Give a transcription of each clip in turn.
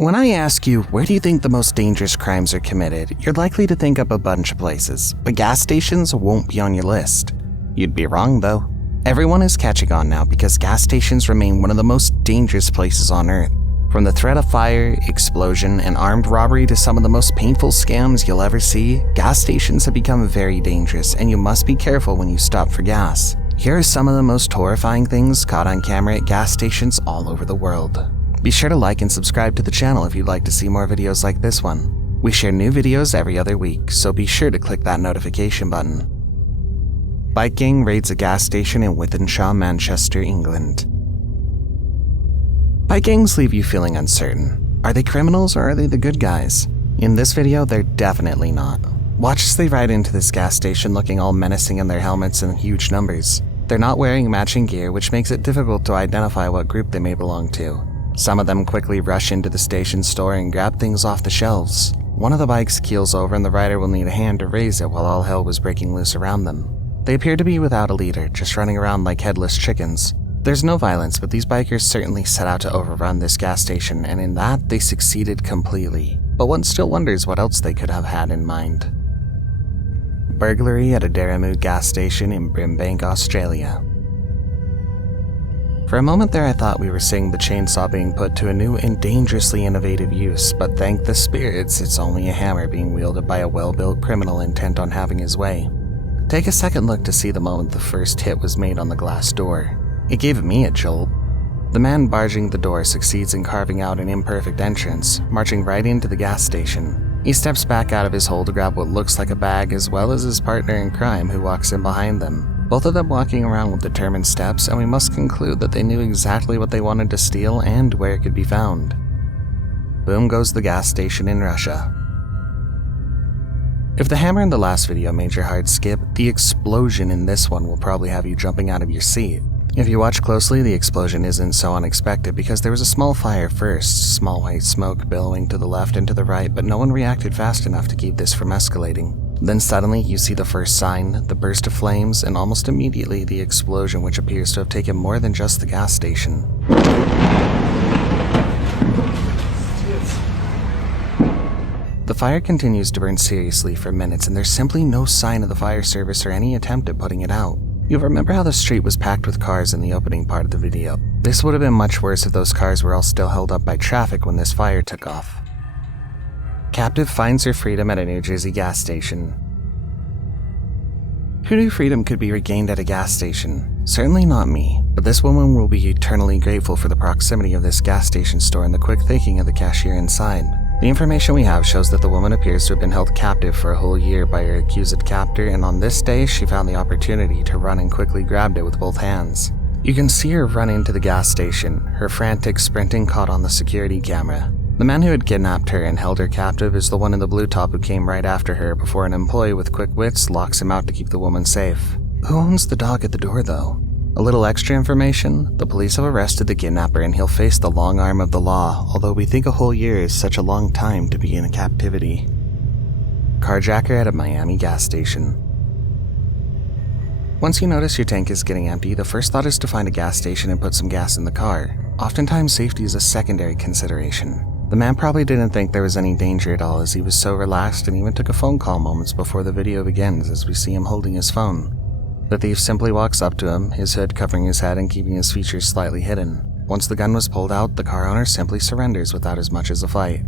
When I ask you, where do you think the most dangerous crimes are committed, you're likely to think up a bunch of places, but gas stations won't be on your list. You'd be wrong though. Everyone is catching on now because gas stations remain one of the most dangerous places on Earth. From the threat of fire, explosion, and armed robbery to some of the most painful scams you'll ever see, gas stations have become very dangerous and you must be careful when you stop for gas. Here are some of the most horrifying things caught on camera at gas stations all over the world. Be sure to like and subscribe to the channel if you'd like to see more videos like this one. We share new videos every other week, so be sure to click that notification button. Bike gang raids a gas station in Wythenshawe, Manchester, England. Bike gangs leave you feeling uncertain. Are they criminals or are they the good guys? In this video, they're definitely not. Watch as they ride into this gas station looking all menacing in their helmets in huge numbers. They're not wearing matching gear, which makes it difficult to identify what group they may belong to. Some of them quickly rush into the station store and grab things off the shelves. One of the bikes keels over and the rider will need a hand to raise it while all hell was breaking loose around them. They appear to be without a leader, just running around like headless chickens. There's no violence, but these bikers certainly set out to overrun this gas station, and in that, they succeeded completely. But one still wonders what else they could have had in mind. Burglary at a Deramu gas station in Brimbank, Australia. For a moment there I thought we were seeing the chainsaw being put to a new and dangerously innovative use, but thank the spirits, it's only a hammer being wielded by a well-built criminal intent on having his way. Take a second look to see the moment the first hit was made on the glass door. It gave me a jolt. The man barging the door succeeds in carving out an imperfect entrance, marching right into the gas station. He steps back out of his hole to grab what looks like a bag as well as his partner in crime who walks in behind them. Both of them walking around with determined steps, and we must conclude that they knew exactly what they wanted to steal and where it could be found. Boom goes the gas station in Russia. If the hammer in the last video made your heart skip, the explosion in this one will probably have you jumping out of your seat. If you watch closely, the explosion isn't so unexpected because there was a small fire first, small white smoke billowing to the left and to the right, but no one reacted fast enough to keep this from escalating. Then suddenly you see the first sign, the burst of flames, and almost immediately the explosion, which appears to have taken more than just the gas station. The fire continues to burn seriously for minutes, and there's simply no sign of the fire service or any attempt at putting it out. You'll remember how the street was packed with cars in the opening part of the video. This would have been much worse if those cars were all still held up by traffic when this fire took off. Captive finds her freedom at a New Jersey gas station. Who knew freedom could be regained at a gas station? Certainly not me, but this woman will be eternally grateful for the proximity of this gas station store and the quick thinking of the cashier inside. The information we have shows that the woman appears to have been held captive for a whole year by her accused captor, and on this day she found the opportunity to run and quickly grabbed it with both hands. You can see her run into the gas station, her frantic sprinting caught on the security camera. The man who had kidnapped her and held her captive is the one in the blue top who came right after her before an employee with quick wits locks him out to keep the woman safe. Who owns the dog at the door though? A little extra information, the police have arrested the kidnapper and he'll face the long arm of the law, although we think a whole year is such a long time to be in captivity. Carjacker at a Miami gas station. Once you notice your tank is getting empty, the first thought is to find a gas station and put some gas in the car. Oftentimes safety is a secondary consideration. The man probably didn't think there was any danger at all as he was so relaxed and even took a phone call moments before the video begins as we see him holding his phone. The thief simply walks up to him, his hood covering his head and keeping his features slightly hidden. Once the gun was pulled out, the car owner simply surrenders without as much as a fight.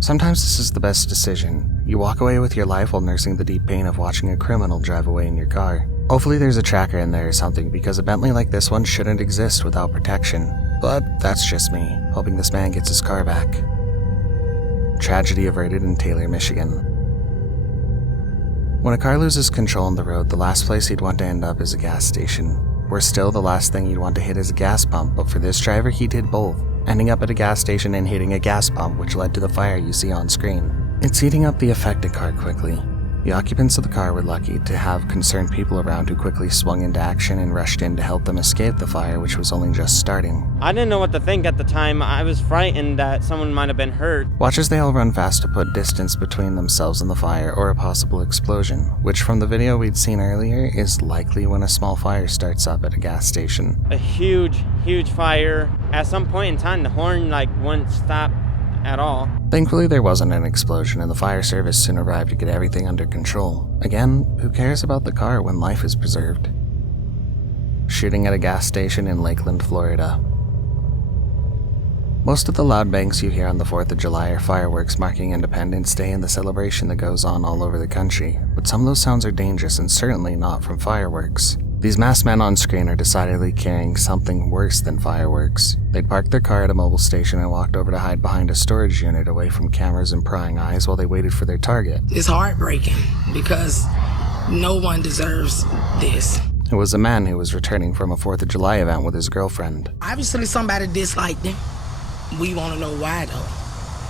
Sometimes this is the best decision. You walk away with your life while nursing the deep pain of watching a criminal drive away in your car. Hopefully there's a tracker in there or something because a Bentley like this one shouldn't exist without protection. But that's just me, hoping this man gets his car back. Tragedy averted in Taylor, Michigan. When a car loses control on the road, the last place you'd want to end up is a gas station. Worse still, the last thing you'd want to hit is a gas pump, but for this driver he did both, ending up at a gas station and hitting a gas pump, which led to the fire you see on screen. It's eating up the affected car quickly. The occupants of the car were lucky to have concerned people around who quickly swung into action and rushed in to help them escape the fire, which was only just starting. I didn't know what to think at the time. I was frightened that someone might have been hurt. Watch as they all run fast to put distance between themselves and the fire or a possible explosion, which from the video we'd seen earlier is likely when a small fire starts up at a gas station. A huge fire. At some point in time, the horn wouldn't stop at all. Thankfully, there wasn't an explosion, and the fire service soon arrived to get everything under control. Again, who cares about the car when life is preserved? Shooting at a gas station in Lakeland, Florida. Most of the loud bangs you hear on the 4th of July are fireworks marking Independence Day and the celebration that goes on all over the country, but some of those sounds are dangerous and certainly not from fireworks. These masked men on screen are decidedly carrying something worse than fireworks. They'd parked their car at a mobile station and walked over to hide behind a storage unit away from cameras and prying eyes while they waited for their target. It's heartbreaking because no one deserves this. It was a man who was returning from a 4th of July event with his girlfriend. Obviously somebody disliked him. We want to know why though.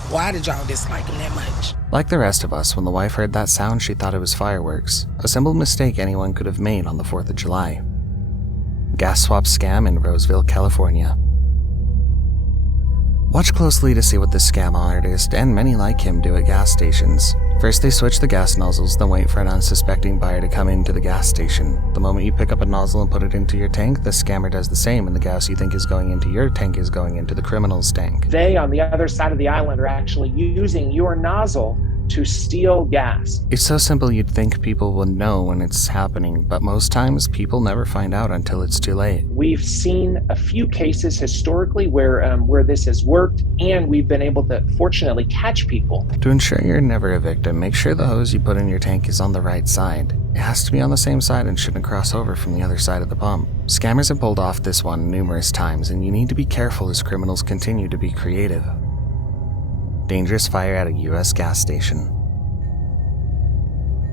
Why did y'all dislike him that much? Like the rest of us, when the wife heard that sound, she thought it was fireworks. A simple mistake anyone could have made on the 4th of July. Gas swap scam in Roseville, California. Watch closely to see what this scam artist and many like him do at gas stations. First, they switch the gas nozzles, then wait for an unsuspecting buyer to come into the gas station. The moment you pick up a nozzle and put it into your tank, the scammer does the same, and the gas you think is going into your tank is going into the criminal's tank. They, on the other side of the island, are actually using your nozzle to steal gas. It's so simple you'd think people would know when it's happening, but most times people never find out until it's too late. We've seen a few cases historically where this has worked, and we've been able to fortunately catch people. To ensure you're never a victim, make sure the hose you put in your tank is on the right side. It has to be on the same side and shouldn't cross over from the other side of the pump. Scammers have pulled off this one numerous times, and you need to be careful as criminals continue to be creative. Dangerous fire at a US gas station.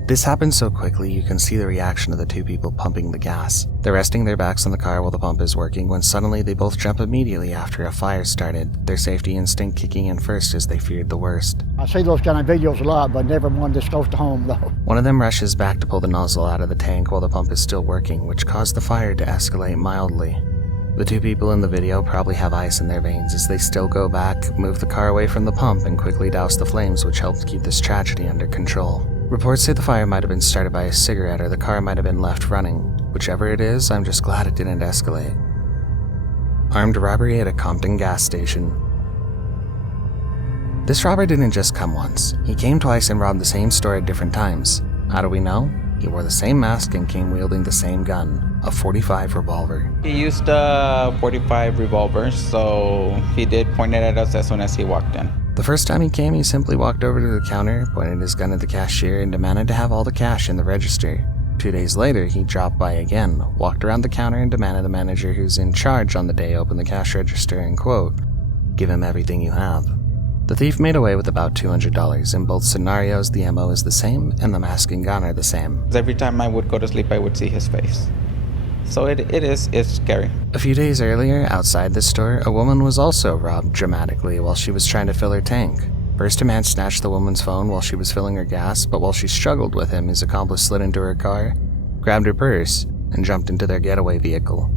This happened so quickly you can see the reaction of the two people pumping the gas. They're resting their backs on the car while the pump is working when suddenly they both jump immediately after a fire started, their safety instinct kicking in first as they feared the worst. I see those kind of videos a lot, but never one this close to home though. One of them rushes back to pull the nozzle out of the tank while the pump is still working, which caused the fire to escalate mildly. The two people in the video probably have ice in their veins as they still go back, move the car away from the pump, and quickly douse the flames, which helped keep this tragedy under control. Reports say the fire might have been started by a cigarette or the car might have been left running. Whichever it is, I'm just glad it didn't escalate. Armed robbery at a Compton gas station. This robber didn't just come once. He came twice and robbed the same store at different times. How do we know? He wore the same mask and came wielding the same gun, a .45 revolver. He used a .45 revolver, so he did point it at us as soon as he walked in. The first time he came, he simply walked over to the counter, pointed his gun at the cashier, and demanded to have all the cash in the register. 2 days later, he dropped by again, walked around the counter, and demanded the manager who's in charge on the day open the cash register and quote, "Give him everything you have." The thief made away with about $200. In both scenarios, the MO is the same, and the mask and gun are the same. Every time I would go to sleep, I would see his face. So it's scary. A few days earlier, outside the store, a woman was also robbed dramatically while she was trying to fill her tank. First, a man snatched the woman's phone while she was filling her gas, but while she struggled with him, his accomplice slid into her car, grabbed her purse, and jumped into their getaway vehicle.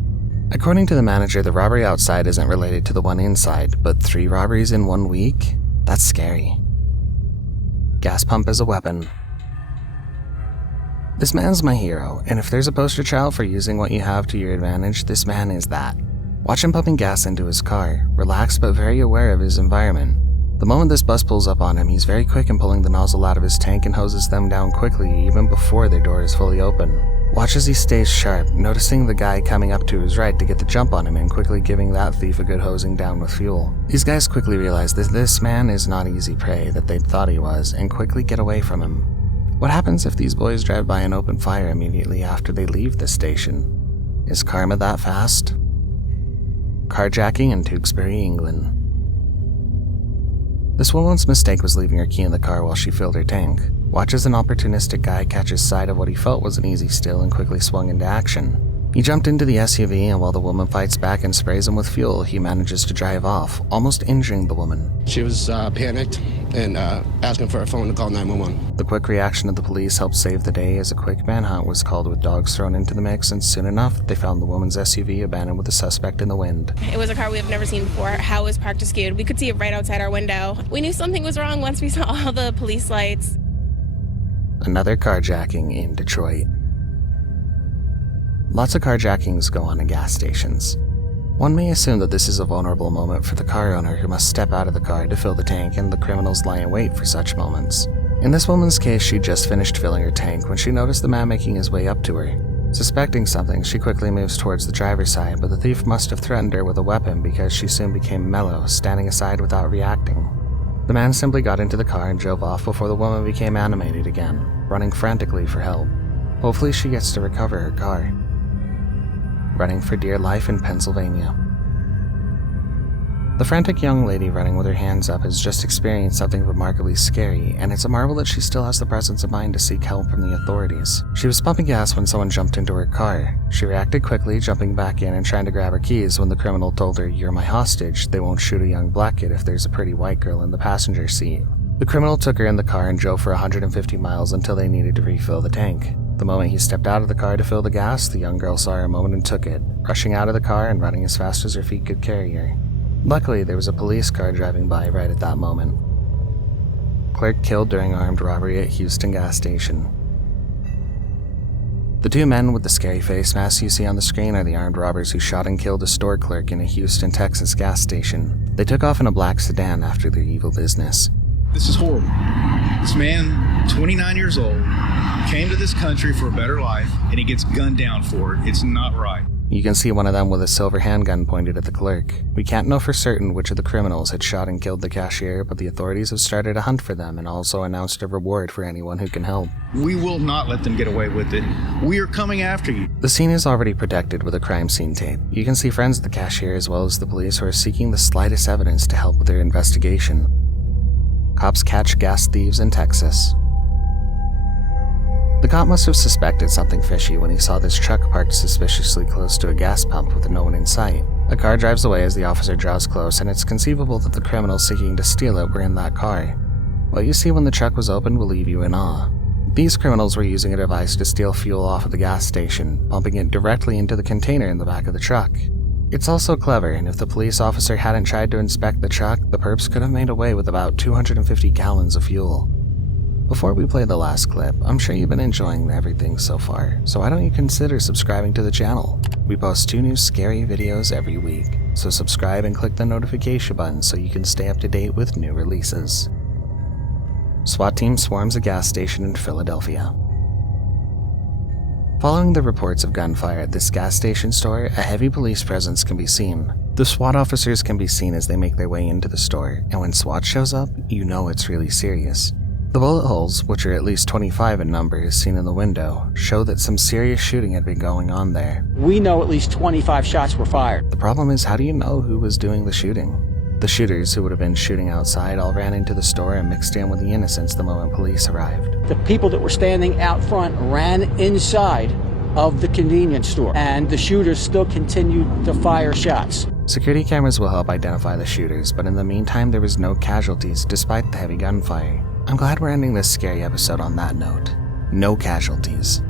According to the manager, the robbery outside isn't related to the one inside, but 3 robberies in 1 week? That's scary. Gas pump as a weapon. This man's my hero, and if there's a poster child for using what you have to your advantage, this man is that. Watch him pumping gas into his car, relaxed but very aware of his environment. The moment this bus pulls up on him, he's very quick in pulling the nozzle out of his tank and hoses them down quickly even before their door is fully open. Watch as he stays sharp, noticing the guy coming up to his right to get the jump on him and quickly giving that thief a good hosing down with fuel. These guys quickly realize that this man is not easy prey that they thought he was and quickly get away from him. What happens if these boys drive by an open fire immediately after they leave the station? Is karma that fast? Carjacking in Tewkesbury, England. This woman's mistake was leaving her key in the car while she filled her tank. Watch as an opportunistic guy catches sight of what he felt was an easy steal and quickly swung into action. He jumped into the SUV, and while the woman fights back and sprays him with fuel, he manages to drive off, almost injuring the woman. She was panicked and asking for a phone to call 911. The quick reaction of the police helped save the day as a quick manhunt was called with dogs thrown into the mix, and soon enough, they found the woman's SUV abandoned with the suspect in the wind. It was a car we have never seen before. How it was parked askew. We could see it right outside our window. We knew something was wrong once we saw all the police lights. Another carjacking in Detroit. Lots of carjackings go on in gas stations. One may assume that this is a vulnerable moment for the car owner who must step out of the car to fill the tank, and the criminals lie in wait for such moments. In this woman's case, she just finished filling her tank when she noticed the man making his way up to her. Suspecting something, she quickly moves towards the driver's side, but the thief must have threatened her with a weapon because she soon became mellow, standing aside without reacting. The man simply got into the car and drove off before the woman became animated again, running frantically for help. Hopefully she gets to recover her car. Running for dear life in Pennsylvania. The frantic young lady running with her hands up has just experienced something remarkably scary, and it's a marvel that she still has the presence of mind to seek help from the authorities. She was pumping gas when someone jumped into her car. She reacted quickly, jumping back in and trying to grab her keys when the criminal told her, "You're my hostage. They won't shoot a young black kid if there's a pretty white girl in the passenger seat." The criminal took her in the car and drove for 150 miles until they needed to refill the tank. The moment he stepped out of the car to fill the gas, the young girl saw her a moment and took it, rushing out of the car and running as fast as her feet could carry her. Luckily, there was a police car driving by right at that moment. Clerk killed during armed robbery at Houston gas station. The two men with the scary face masks you see on the screen are the armed robbers who shot and killed a store clerk in a Houston, Texas gas station. They took off in a black sedan after their evil business. This is horrible. This man, 29 years old, came to this country for a better life, and he gets gunned down for it. It's not right. You can see one of them with a silver handgun pointed at the clerk. We can't know for certain which of the criminals had shot and killed the cashier, but the authorities have started a hunt for them and also announced a reward for anyone who can help. We will not let them get away with it. We are coming after you. The scene is already protected with a crime scene tape. You can see friends of the cashier as well as the police who are seeking the slightest evidence to help with their investigation. Cops catch gas thieves in Texas. The cop must have suspected something fishy when he saw this truck parked suspiciously close to a gas pump with no one in sight. A car drives away as the officer draws close, and it's conceivable that the criminals seeking to steal it were in that car. What you see when the truck was opened will leave you in awe. These criminals were using a device to steal fuel off of the gas station, pumping it directly into the container in the back of the truck. It's also clever, and if the police officer hadn't tried to inspect the truck, the perps could have made away with about 250 gallons of fuel. Before we play the last clip, I'm sure you've been enjoying everything so far, so why don't you consider subscribing to the channel? We post 2 new scary videos every week, so subscribe and click the notification button so you can stay up to date with new releases. SWAT team swarms a gas station in Philadelphia. Following the reports of gunfire at this gas station store, a heavy police presence can be seen. The SWAT officers can be seen as they make their way into the store, and when SWAT shows up, you know it's really serious. The bullet holes, which are at least 25 in number as seen in the window, show that some serious shooting had been going on there. We know at least 25 shots were fired. The problem is, how do you know who was doing the shooting? The shooters, who would have been shooting outside, all ran into the store and mixed in with the innocents the moment police arrived. The people that were standing out front ran inside of the convenience store, and the shooters still continued to fire shots. Security cameras will help identify the shooters, but in the meantime there was no casualties despite the heavy gunfire. I'm glad we're ending this scary episode on that note. No casualties.